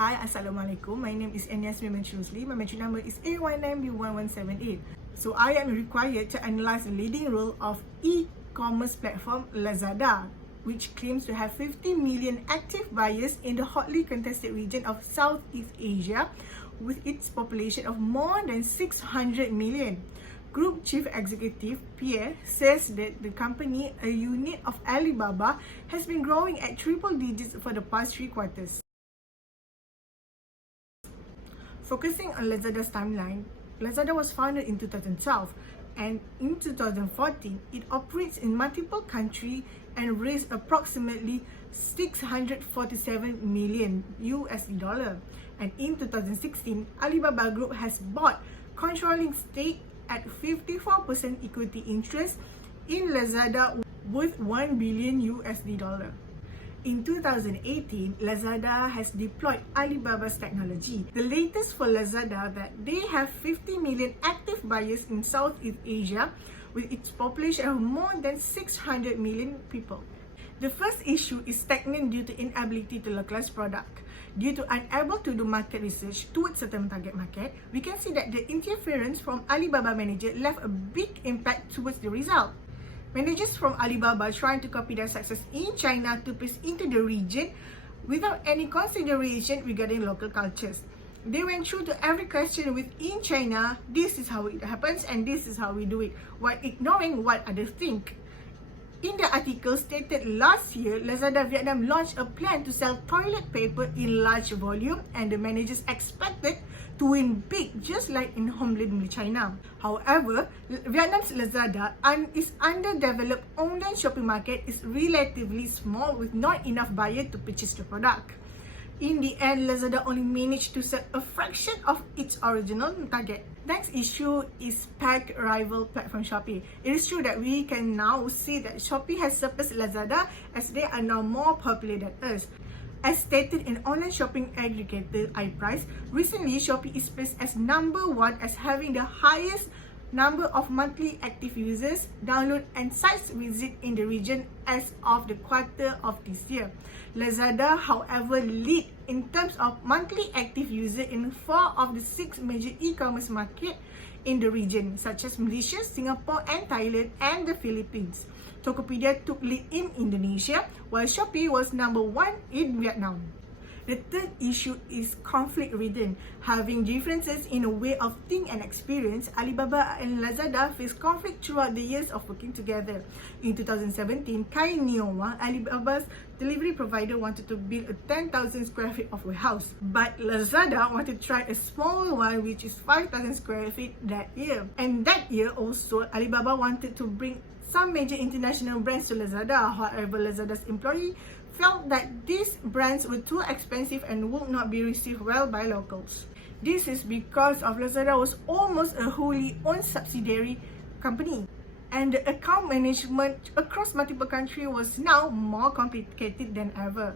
Hi, Assalamualaikum. My name is Yasmin Rusli. My mention number is A19B1178. So I am required to analyze the leading role of e-commerce platform Lazada, which claims to have 50 million active buyers in the hotly contested region of Southeast Asia, with its population of more than 600 million. Group Chief Executive Pierre says that the company, a unit of Alibaba, has been growing at triple digits for the past 3 quarters. Focusing on Lazada's timeline, Lazada was founded in 2012, and in 2014, it operates in multiple countries and raised approximately $647 million USD. And in 2016, Alibaba Group has bought controlling stake at 54% equity interest in Lazada worth $1 billion USD. In 2018, Lazada has deployed Alibaba's technology. The latest for Lazada that they have 50 million active buyers in Southeast Asia, with its population of more than 600 million people. The first issue is stagnant due to inability to localize product. Due to unable to do market research towards certain target market, we can see that the interference from Alibaba manager left a big impact towards the result. Managers from Alibaba trying to copy their success in China to place into the region without any consideration regarding local cultures. They went through to every question within China, this is how it happens and this is how we do it, while ignoring what others think. In the article stated last year, Lazada Vietnam launched a plan to sell toilet paper in large volume, and the managers expected to win big, just like in homeland China. However, Vietnam's Lazada is underdeveloped online shopping market is relatively small with not enough buyers to purchase the product. In the end, Lazada only managed to sell a fraction of its original target. Next issue is pack rival platform Shopee. It is true that we can now see that Shopee has surpassed Lazada as they are now more popular than us. As stated in online shopping aggregator iPrice, recently Shopee is placed as number 1 as having the highest number of monthly active users, download and sites visit in the region as of the quarter of this year. Lazada, however, lead in terms of monthly active user in 4 of the 6 major e-commerce markets in the region, such as Malaysia, Singapore and Thailand and the Philippines. Tokopedia took lead in Indonesia, while Shopee was number 1 in Vietnam. The third issue is conflict-ridden. Having differences in a way of think and experience, Alibaba and Lazada faced conflict throughout the years of working together. In 2017, Kai Niowang, Alibaba's delivery provider, wanted to build a 10,000 square feet of warehouse, but Lazada wanted to try a smaller one, which is 5,000 square feet that year. And that year also, Alibaba wanted to bring some major international brands to Lazada. However, Lazada's employee felt that these brands were too expensive and would not be received well by locals. This is because of Lazada was almost a wholly owned subsidiary company, and the account management across multiple countries was now more complicated than ever.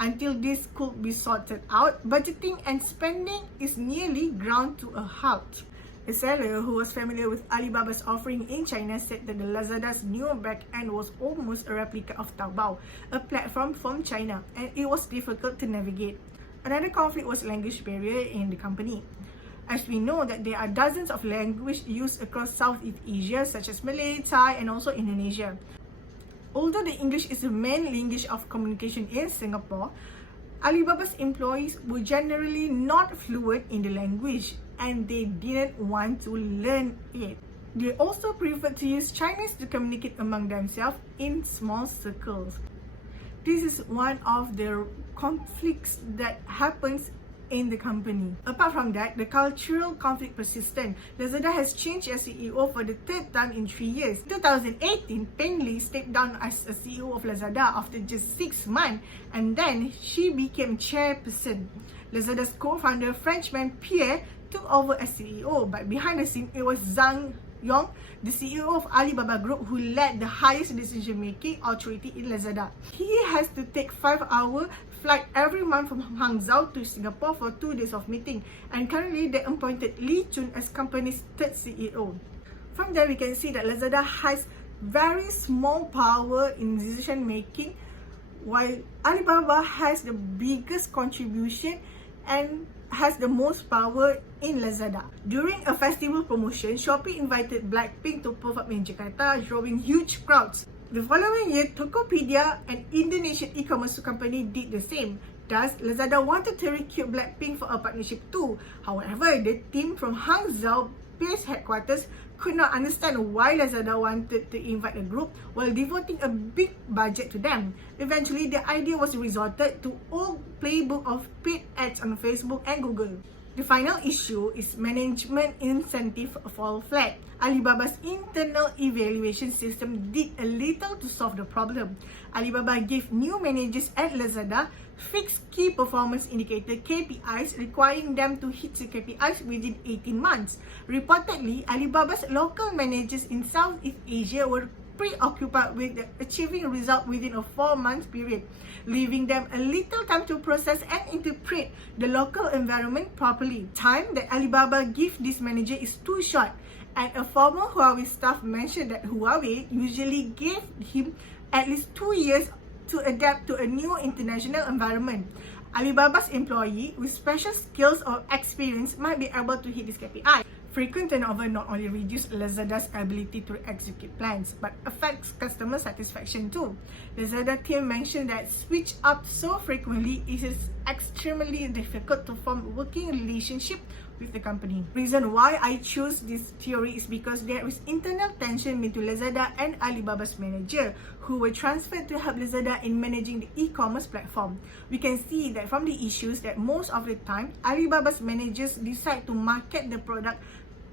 Until this could be sorted out, budgeting and spending is nearly ground to a halt. A seller who was familiar with Alibaba's offering in China said that the Lazada's new back-end was almost a replica of Taobao, a platform from China, and it was difficult to navigate. Another conflict was language barrier in the company, as we know that there are dozens of languages used across Southeast Asia, such as Malay, Thai, and also Indonesia. Although the English is the main language of communication in Singapore, Alibaba's employees were generally not fluent in the language, and they didn't want to learn it. They also preferred to use Chinese to communicate among themselves in small circles. This is one of the conflicts that happens in the company. Apart from that, the cultural conflict persistent. Lazada has changed as CEO for the 3rd time in 3 years. In 2018, Peng Li stepped down as a CEO of Lazada after just 6 months, and then she became chairperson. Lazada's co-founder, Frenchman Pierre, took over as CEO, but behind the scene, it was Zhang Yong, the CEO of Alibaba Group, who led the highest decision-making authority in Lazada. He has to take 5-hour flight every month from Hangzhou to Singapore for 2 days of meeting, and currently they appointed Li Chun as company's 3rd CEO. From there, we can see that Lazada has very small power in decision-making, while Alibaba has the biggest contribution and has the most power in Lazada. During a festival promotion, Shopee invited Blackpink to perform in Jakarta, drawing huge crowds. The following year, Tokopedia, an Indonesian e-commerce company, did the same. Thus, Lazada wanted to recruit Blackpink for a partnership too. However, the team from Hangzhou-based headquarters could not understand why Lazada wanted to invite the group while devoting a big budget to them. Eventually, the idea was resorted to old playbook of paid ads on Facebook and Google. The final issue is management incentive fall flat. Alibaba's internal evaluation system did a little to solve the problem. Alibaba gave new managers at Lazada fixed key performance indicator KPIs, requiring them to hit the KPIs within 18 months. Reportedly, Alibaba's local managers in Southeast Asia were preoccupied with achieving a result within a 4-month period, leaving them a little time to process and interpret the local environment properly. Time that Alibaba gives this manager is too short, and a former Huawei staff mentioned that Huawei usually gave him at least 2 years to adapt to a new international environment. Alibaba's employee with special skills or experience might be able to hit this KPI. Frequent turnover not only reduces Lazada's ability to execute plans, but affects customer satisfaction too. Lazada team mentioned that switch up so frequently it is extremely difficult to form working relationship with the company. Reason why I choose this theory is because there is internal tension between Lazada and Alibaba's manager, who were transferred to help Lazada in managing the e-commerce platform. We can see that from the issues that most of the time, Alibaba's managers decide to market the product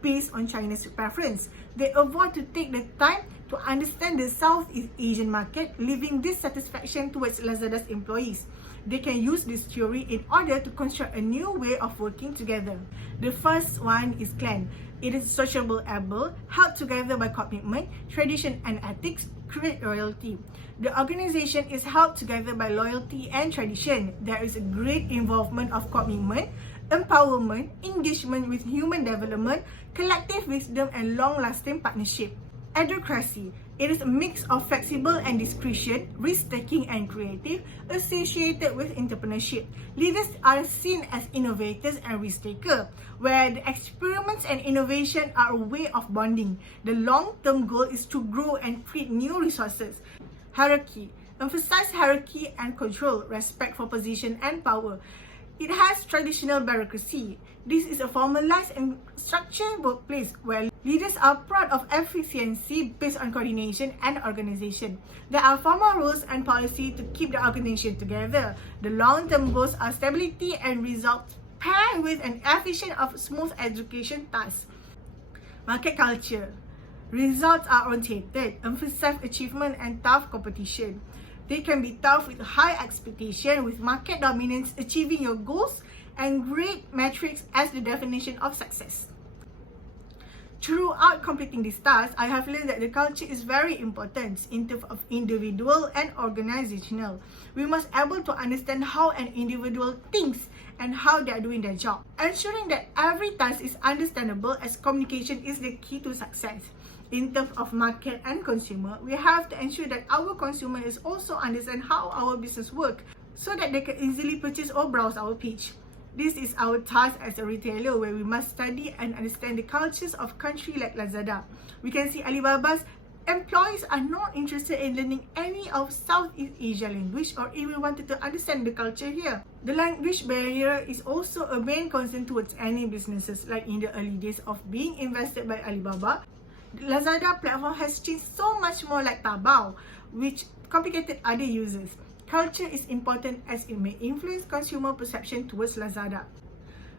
based on China's preference. They avoid to take the time to understand the Southeast Asian market, leaving dissatisfaction towards Lazada's employees. They can use this theory in order to construct a new way of working together. The first one is clan. It is sociable able, held together by commitment, tradition and ethics, create loyalty. The organization is held together by loyalty and tradition. There is a great involvement of commitment, empowerment, engagement with human development, collective wisdom and long-lasting partnership. Adhocracy. It is a mix of flexible and discretion, risk-taking and creative, associated with entrepreneurship. Leaders are seen as innovators and risk-takers, where the experiments and innovation are a way of bonding. The long-term goal is to grow and create new resources. Hierarchy. Emphasize hierarchy and control, respect for position and power. It has traditional bureaucracy. This is a formalized and structured workplace where leaders are proud of efficiency based on coordination and organization. There are formal rules and policy to keep the organization together. The long-term goals are stability and results paired with an efficient of smooth education tasks. Market culture. Results are oriented, emphasize achievement and tough competition. They can be tough with high expectation, with market dominance, achieving your goals, and great metrics as the definition of success. Throughout completing these tasks, I have learned that the culture is very important in terms of individual and organizational. We must be able to understand how an individual thinks and how they are doing their job. Ensuring that every task is understandable, as communication is the key to success. In terms of market and consumer, we have to ensure that our consumers also understand how our business works so that they can easily purchase or browse our page. This is our task as a retailer, where we must study and understand the cultures of countries like Lazada. We can see Alibaba's employees are not interested in learning any of Southeast Asia language or even wanted to understand the culture here. The language barrier is also a main concern towards any businesses. Like in the early days of being invested by Alibaba, the Lazada platform has changed so much more like Taobao, which complicated other users. Culture is important as it may influence consumer perception towards Lazada.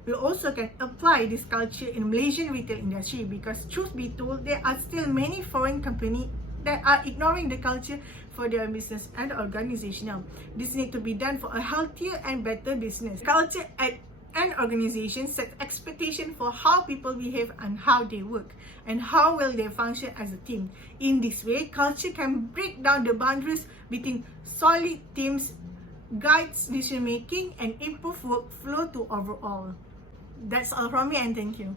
We also can apply this culture in Malaysian retail industry because, truth be told, there are still many foreign companies that are ignoring the culture for their business and organizational. This needs to be done for a healthier and better business. Culture at an organization sets expectation for how people behave and how they work, and how well they function as a team. In this way, culture can break down the boundaries between solid teams, guides decision making, and improve workflow to overall. That's all from me, and thank you.